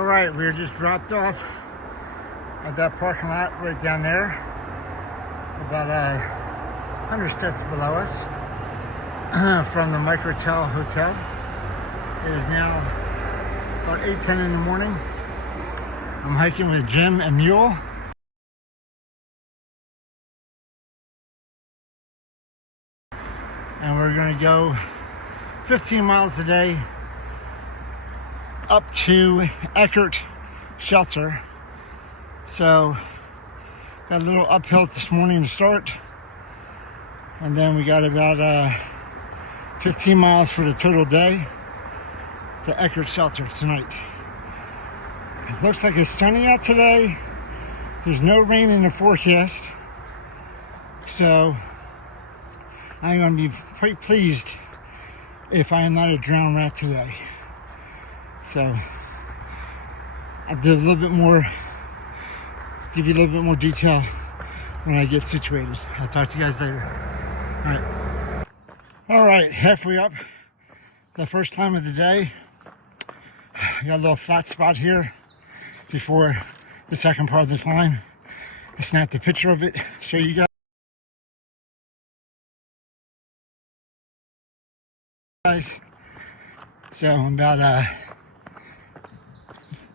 All right, we were just dropped off at that parking lot right down there, about 100 steps below us from the Microtel Hotel. It is now about 8:10 in the morning. I'm hiking with Jim and Mule. And we're going to go 15 miles a day up to Eckville Shelter. So got a little uphill this morning to start, and then we got about 15 miles for the total day to Eckville Shelter tonight. It looks like it's sunny out today. There's no rain in the forecast, so I'm going to be quite pleased if I am not a drowned rat today. So I'll do a little bit more, give you a little bit more detail when I get situated. I'll talk to you guys later. All right, halfway up, the first climb of the day. I got a little flat spot here before the second part of the climb. I snapped a picture of it, show you guys. So I'm about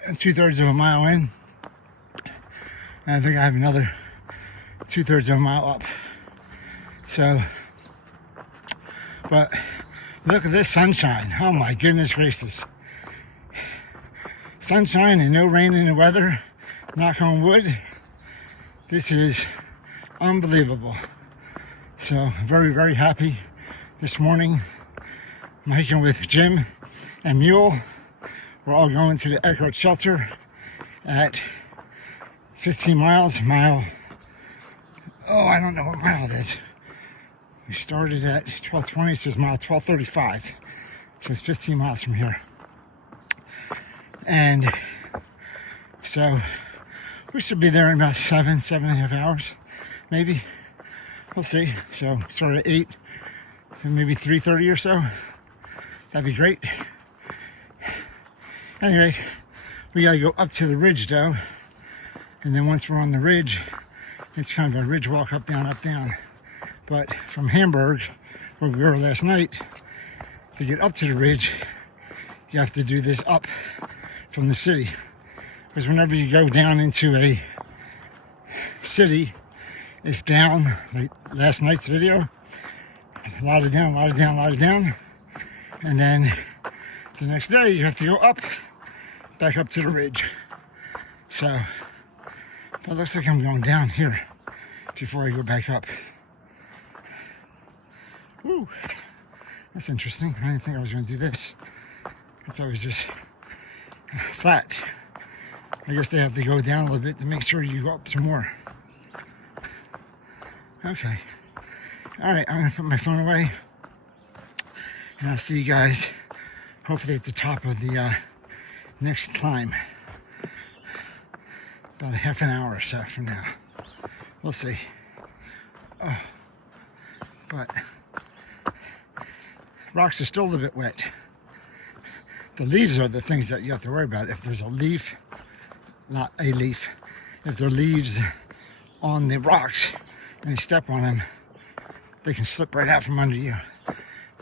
2/3 of a mile in, and I think I have another 2/3 of a mile up. So, but look at this sunshine. Oh my goodness gracious. Sunshine and no rain in the weather. Knock on wood. This is unbelievable. So very, very happy this morning. I'm hiking with Jim and Mule. We're all going to the Eckville Shelter at 15 miles. I don't know what mile it is. We started at 12:20, so it's mile 12:35. So it's 15 miles from here. And so we should be there in about 7.5 hours, maybe. We'll see. So start at 8, so maybe 3:30 or so. That'd be great. Anyway, we gotta go up to the ridge though, and then once we're on the ridge, it's kind of a ridge walk, up down. But from Hamburg, where we were last night, to get up to the ridge, you have to do this up from the city. Because whenever you go down into a city, it's down, like last night's video, a lot of down, and then the next day you have to go up, back up to the ridge. So it looks like I'm going down here before I go back up. Woo, that's interesting. I didn't think I was going to do this. I thought it was just flat. I guess they have to go down a little bit to make sure you go up some more. Okay. All right, I'm going to put my phone away, and I'll see you guys hopefully at the top of the next climb. About a half an hour or so from now. We'll see. Oh, but rocks are still a little bit wet. The leaves are the things that you have to worry about. If there's a leaf, not a leaf, if there are leaves on the rocks and you step on them, they can slip right out from under you.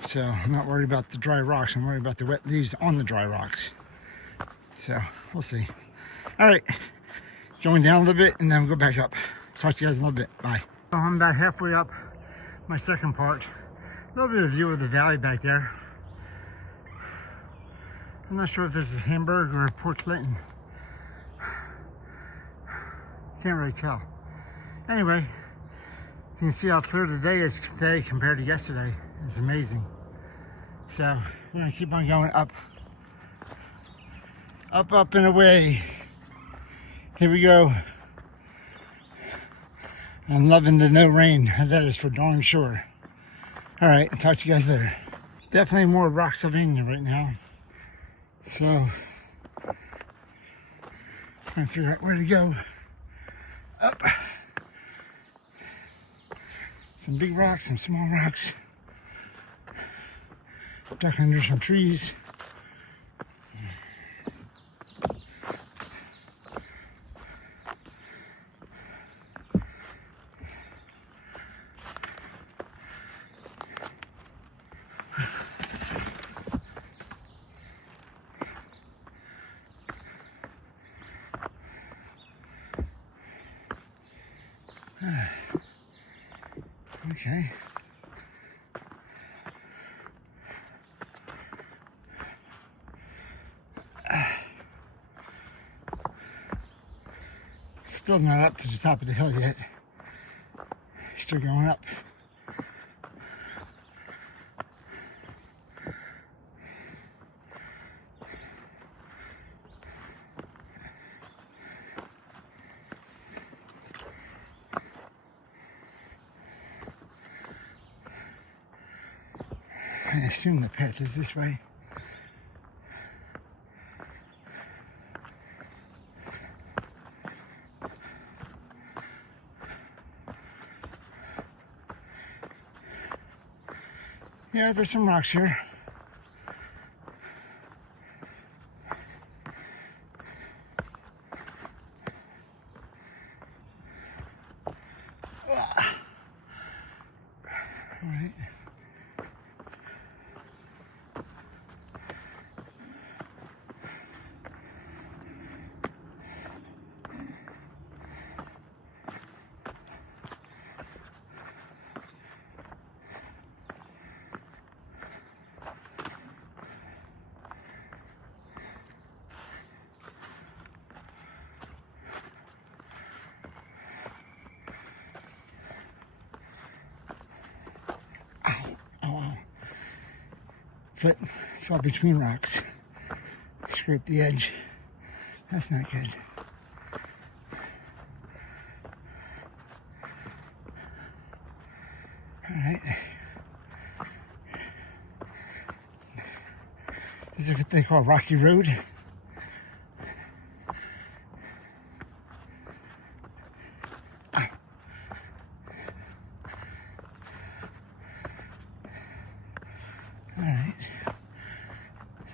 So I'm not worried about the dry rocks. I'm worried about the wet leaves on the dry rocks. So we'll see. All right, going down a little bit and then we'll go back up. Talk to you guys in a little bit. Bye. So I'm about halfway up my second part. A little bit of view of the valley back there. I'm not sure if this is Hamburg or Port Clinton. Can't really tell. Anyway, you can see how clear the day is today compared to yesterday. It's amazing. So we're gonna keep on going up. Up and away. Here we go. I'm loving the no rain. That is for darn sure. All right, I'll talk to you guys later. Definitely more Rocksylvania right now. So, trying to figure out where to go. Up. Some big rocks, some small rocks. Duck under some trees. Okay. Still not up to the top of the hill yet. Still going up. I assume the path is this way. Yeah, there's some rocks here. All right. Foot fell between rocks, scraped the edge. That's not good. All right. This is what they call Rocky Road.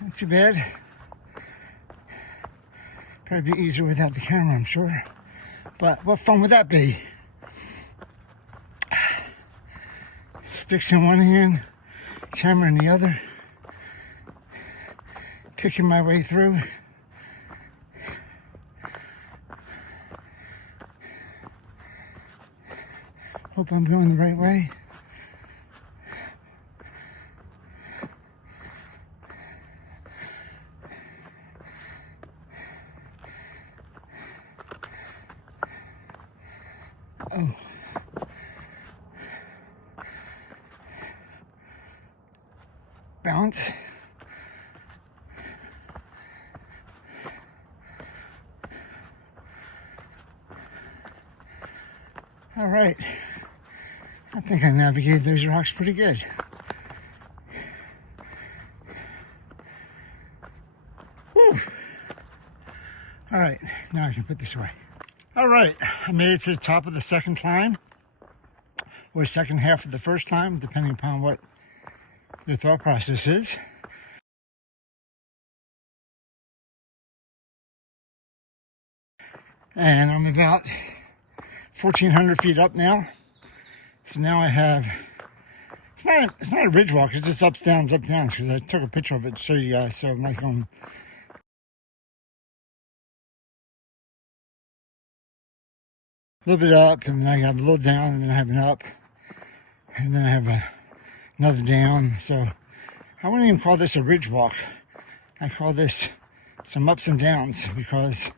Not too bad. Probably be easier without the camera, I'm sure. But what fun would that be? Sticks in one hand, camera in the other. Kicking my way through. Hope I'm going the right way. Oh. Balance. All right. I think I navigated those rocks pretty good. Whew. All right, now I can put this away. All right, I made it to the top of the second climb, or second half of the first climb, depending upon what your thought process is. And I'm about 1,400 feet up now. So now I have, it's not a ridge walk, it's just ups, downs, because I took a picture of it to show you guys, so I'm like on a little bit up, and then I have a little down, and then I have an up, and then I have another down. So I wouldn't even call this a ridge walk. I call this some ups and downs, because it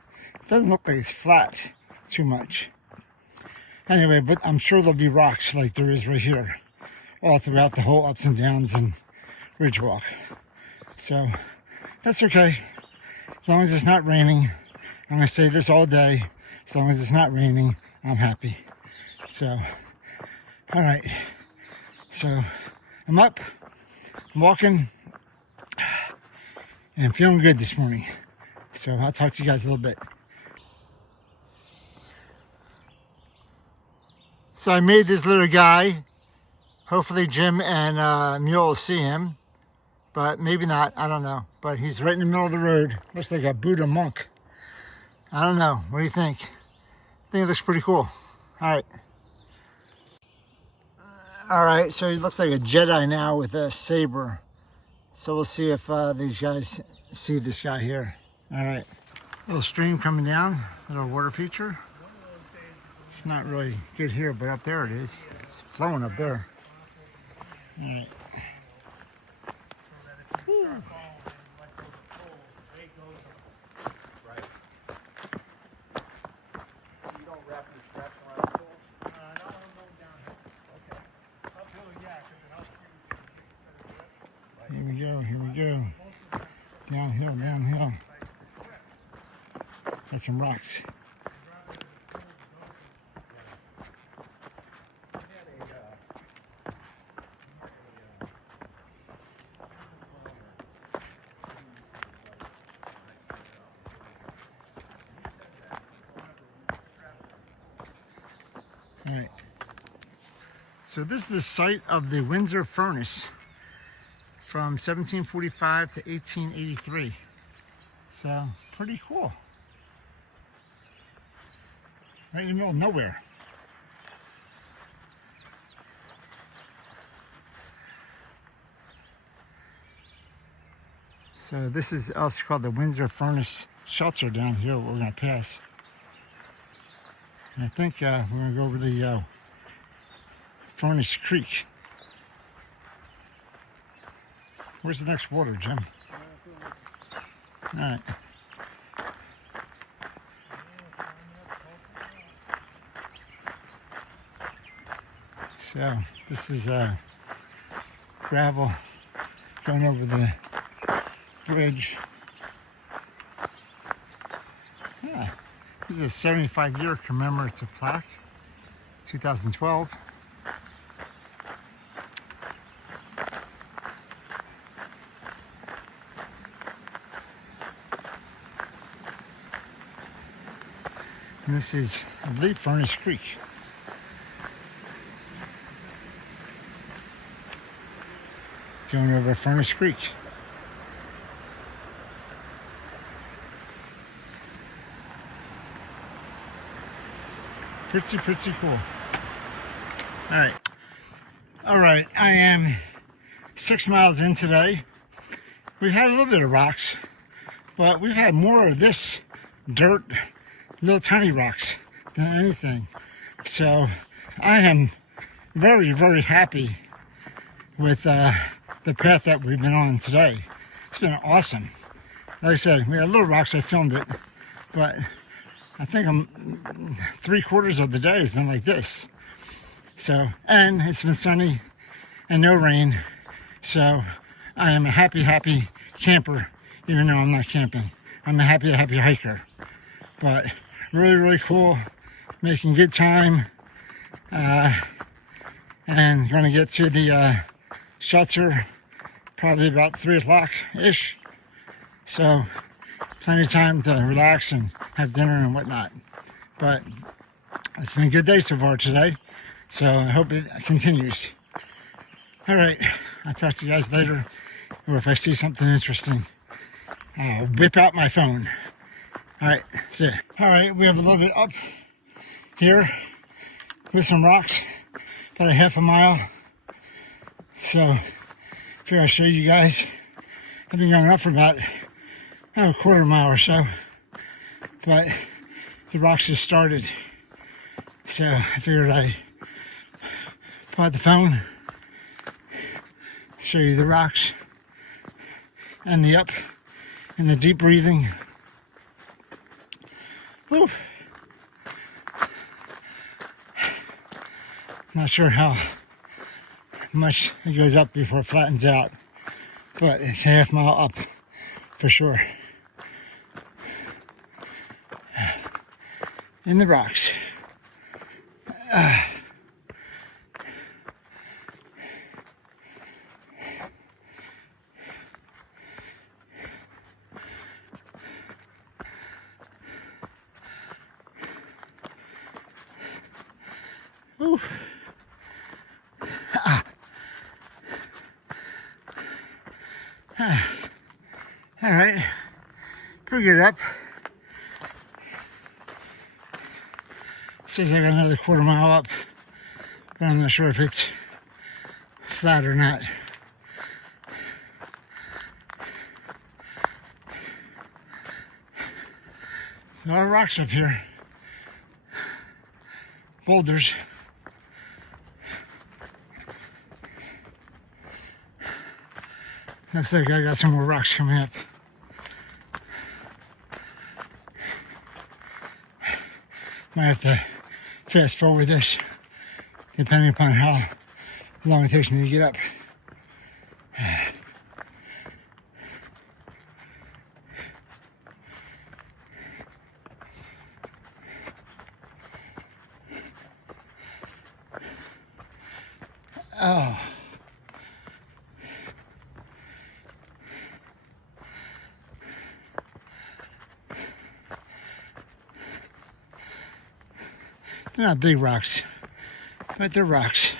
doesn't look like it's flat too much. Anyway, but I'm sure there'll be rocks like there is right here, all throughout the whole ups and downs and ridge walk. So that's okay, as long as it's not raining. I'm gonna say this all day. As long as it's not raining, I'm happy. So, all right. So, I'm up, I'm walking, and I'm feeling good this morning. So, I'll talk to you guys a little bit. So, I made this little guy. Hopefully, Jim and Mule will see him. But maybe not, I don't know. But he's right in the middle of the road. Looks like a Buddha monk. I don't know. What do you think? I think it looks pretty cool. All right, so he looks like a Jedi now with a saber. So we'll see if these guys see this guy here. All right, little stream coming down, little water feature. It's not really good here, but up there it is. It's flowing up there. All right. Woo. Here we go. Downhill, downhill. Got some rocks. All right. So this is the site of the Windsor furnace from 1745 to 1883. So pretty cool. Right in the middle of nowhere. So this is also called the Windsor Furnace Shelter down here we're going to pass. And I think we're going to go over the Furnace Creek. Where's the next water, Jim? All right. So this is gravel going over the bridge. Yeah, this is a 75-year commemorative plaque, 2012. And this is, I believe, Furnace Creek. Going over Furnace Creek. Pretty cool. All right, I am 6 miles in today. We've had a little bit of rocks, but we've had more of this dirt, little tiny rocks than anything. So I am very, very happy with the path that we've been on today. It's been awesome. Like I said, we had little rocks, I filmed it, but I think I'm 3/4 of the day has been like this. So, and it's been sunny and no rain. So I am a happy camper, even though I'm not camping. I'm a happy hiker. But really cool, making good time, and gonna get to the shelter probably about 3 o'clock-ish. So plenty of time to relax and have dinner and whatnot. But it's been a good day so far today, so I hope it continues. All right, I'll talk to you guys later, or if I see something interesting, I'll whip out my phone. All right, see ya. All right, we have a little bit up here with some rocks, about a half a mile. So I figure I'll show you guys. I've been going up for about a quarter mile or so, but the rocks just started. So I figured I'd pull out the phone, show you the rocks and the up and the deep breathing. Whew. Not sure how much it goes up before it flattens out, but it's a half mile up for sure. In the rocks. Ooh. All right, pretty good up. Says I got another quarter mile up, but I'm not sure if it's flat or not. A lot of rocks up here, boulders. Looks like I got some more rocks coming up. Might have to fast forward this, depending upon how long it takes me to get up. Oh. They're not big rocks, but they're rocks.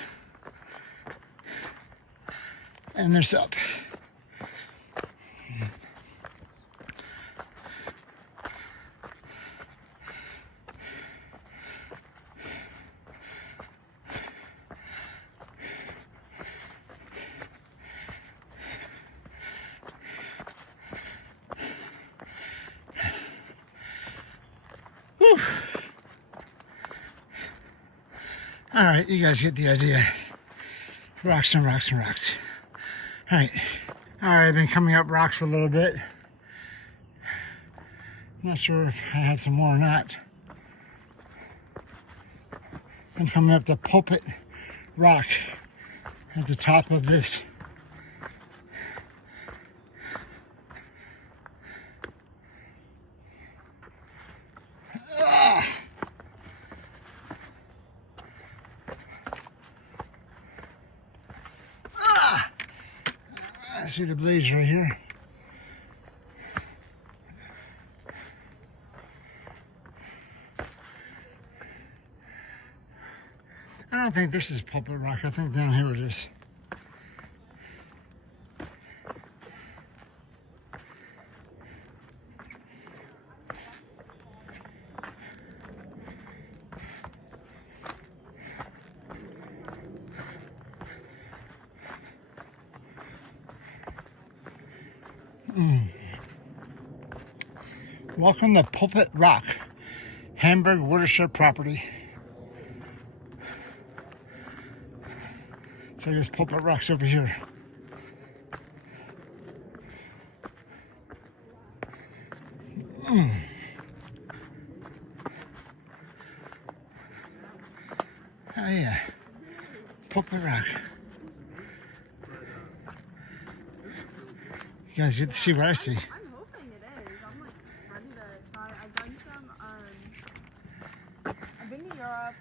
And they're up. Whew. All right, you guys get the idea. Rocks and rocks and rocks. All right, I've been coming up rocks for a little bit. Not sure if I have some more or not. I'm coming up the Pulpit rock at the top of this. I see the blaze right here. I don't think this is Pulpit rock. I think down here it is. Welcome to Pulpit Rock, Hamburg watershed property. So this Pulpit Rock's over here. Oh yeah, Pulpit Rock. You guys get to see what I see.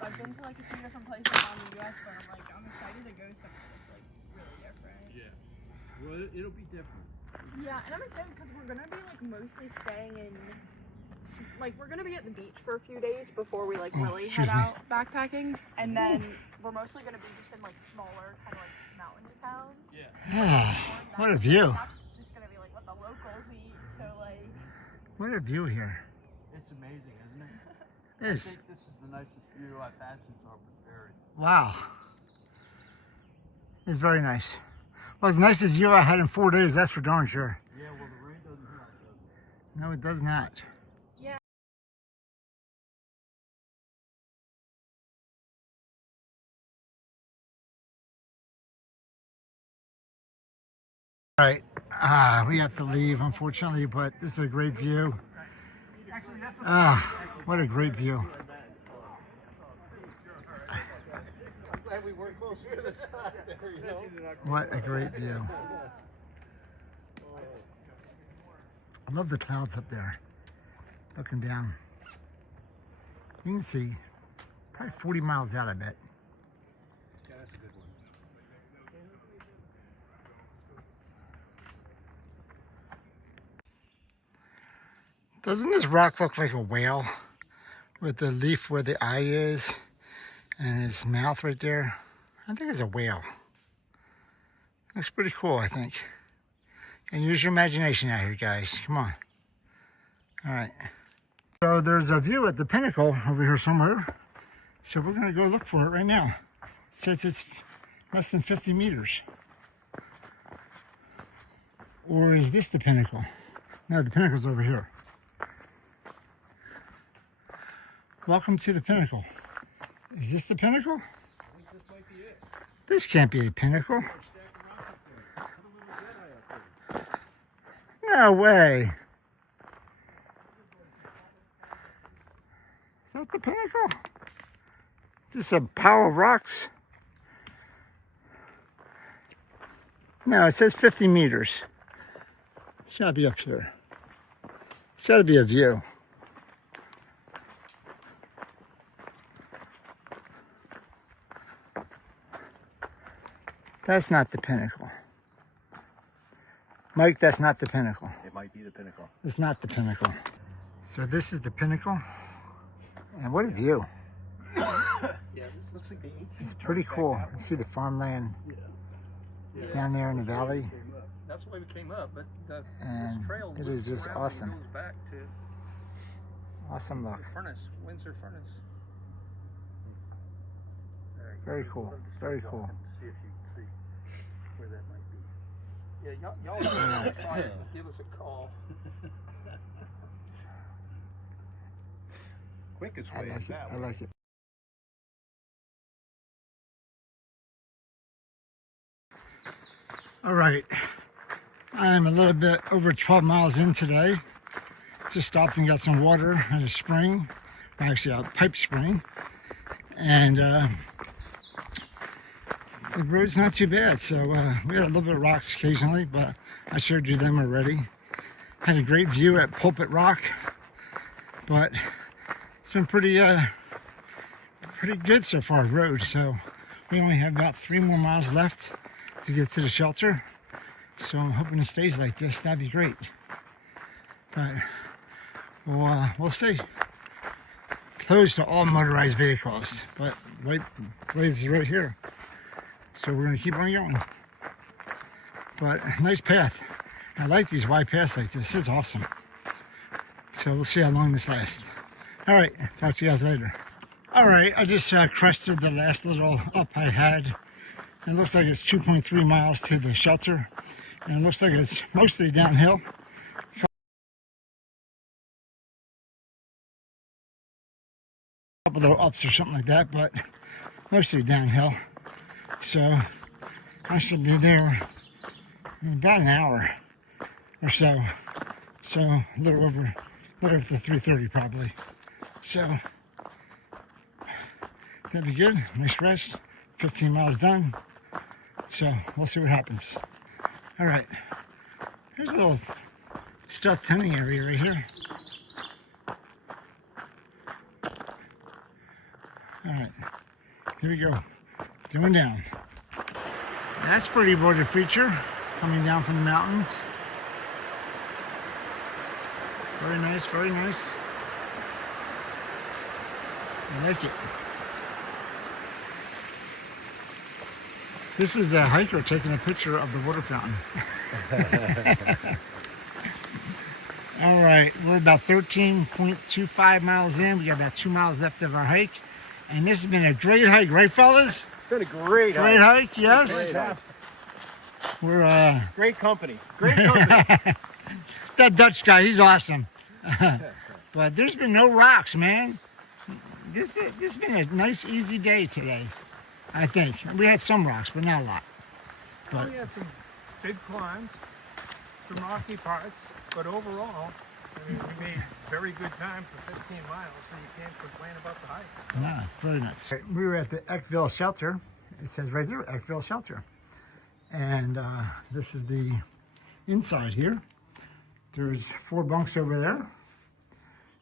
I've been to like a few different places around the US, but I'm excited to go somewhere that's like really different. Yeah. Well, it'll be different. Yeah, and I'm excited because we're gonna be like mostly staying in, like we're gonna be at the beach for a few days before we like really head out backpacking, and then we're mostly gonna be just in like smaller kind of like mountain towns. Yeah. What a view. That's just gonna be like what the locals eat. So like. What a view here. It's amazing, isn't it? It is. I think this is the nicest view I've had since Harvard Ferry. Wow. It's very nice. Well, it's the nicest view I had in 4 days, that's for darn sure. Yeah, well, the rain doesn't help, does it? No, it does not. Yeah. All right, we have to leave, unfortunately, but this is a great view. What a great view. We were closer to the side there, you know? What a great view. I love the clouds up there, looking down. You can see probably 40 miles out, I bet. Yeah, that's a good one. Doesn't this rock look like a whale with the leaf where the eye is and his mouth right there? I think it's a whale. Looks pretty cool, I think. And use your imagination out here, guys. Come on. All right. So there's a view at the Pinnacle over here somewhere. So we're gonna go look for it right now. It says it's less than 50 meters. Or is this the Pinnacle? No, the Pinnacle's over here. Welcome to the Pinnacle. Is this the Pinnacle? I think this might be it. This can't be a Pinnacle. No way. Is that the Pinnacle? Just a pile of rocks? No, it says 50 meters. It's gotta be up here. It's gotta be a view. That's not the Pinnacle. Mike, that's not the Pinnacle. It might be the Pinnacle. It's not the Pinnacle. So this is the Pinnacle. And what a view. Yeah, this looks like the 18th. It's pretty cool. You see the farmland down there in the valley. That's why we came up, but And this trail it is loops just around and awesome. goes back to Awesome look. the furnace, Windsor furnace. Very cool. Very cool. See if you can see where that might be. Yeah, y'all try it, give us a call. Quickest I way like is it. that I way. like it. All right. I'm a little bit over 12 miles in today. Just stopped and got some water at a spring. Actually, a pipe spring. And the road's not too bad. So we had a little bit of rocks occasionally, but I showed you them already. Had a great view at Pulpit Rock, but it's been pretty good so far, road. So we only have about 3 more miles left to get to the shelter. So I'm hoping it stays like this. That'd be great. But we'll see. Closed to all motorized vehicles, but right place is right here. So we're gonna keep on going. But nice path. I like these wide paths like this. It's awesome. So we'll see how long this lasts. All right, talk to you guys later. All right, I just crested the last little up I had. It looks like it's 2.3 miles to the shelter. And it looks like it's mostly downhill. A couple little ups or something like that, but mostly downhill. So I should be there in about an hour or so. So a little over the 3:30 probably. So that'd be good. Nice rest. 15 miles done. So we'll see what happens. All right. Here's a little stealth tending area right here. All right. Here we go. Going down. That's a pretty wooded feature coming down from the mountains. Very nice, very nice. I like it. This is a hiker taking a picture of the water fountain. All right, we're about 13.25 miles in. We got about 2 miles left of our hike. And this has been a great hike, right, fellas? Been a great Great hike, yes? Great hike. We're, Great company. Great company. that Dutch guy, he's awesome. But there's been no rocks, man. This has been a nice, easy day today, I think. We had some rocks, but not a lot. But We had some big climbs, some rocky parts, but overall, I mean, we made very good time for 15 miles, so you can't complain about the hike. yeah, very nice. We were at the Eckville Shelter. It says right there, Eckville Shelter. And this is the inside here. There's 4 bunks over there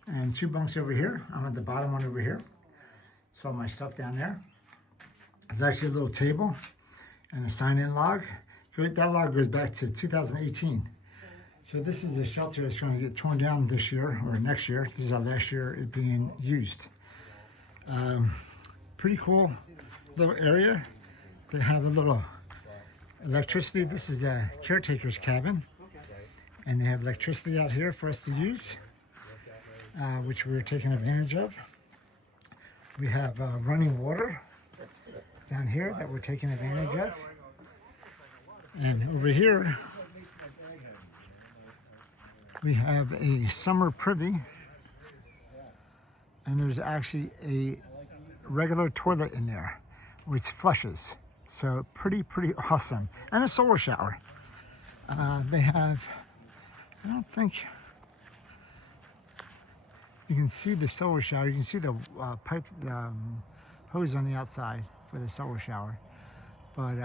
and 2 bunks over here. I'm at the bottom one over here. So all my stuff down there. There's actually a little table and a sign-in log. That log goes back to 2018. So this is a shelter that's going to get torn down this year or next year. This is our last year it being used. Pretty cool little area. They have a little electricity. This is a caretaker's cabin. And they have electricity out here for us to use, which we're taking advantage of. We have running water down here that we're taking advantage of. And over here, we have a summer privy. And there's actually a regular toilet in there, which flushes. So pretty awesome. And a solar shower. They have I don't think you can see the solar shower. You can see the pipe, hose on the outside for the solar shower. But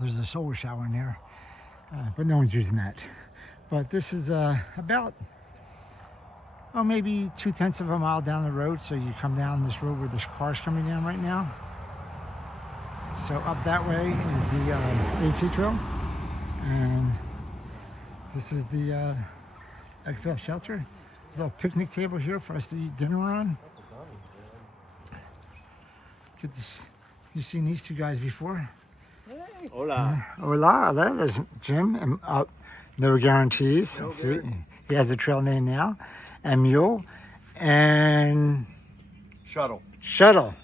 there's a solar shower in there. But no one's using that. But this is about, maybe 2/10 of a mile down the road. So you come down this road where this car's coming down right now. So up that way is the AT trail. And this is the Eckville Shelter. There's a little picnic table here for us to eat dinner on. Get this. You've seen these two guys before. Hey. Hola. Hola, there's Jim. And, no guarantees. No See, he has a trail name now. And Mule and Shuttle. Shuttle.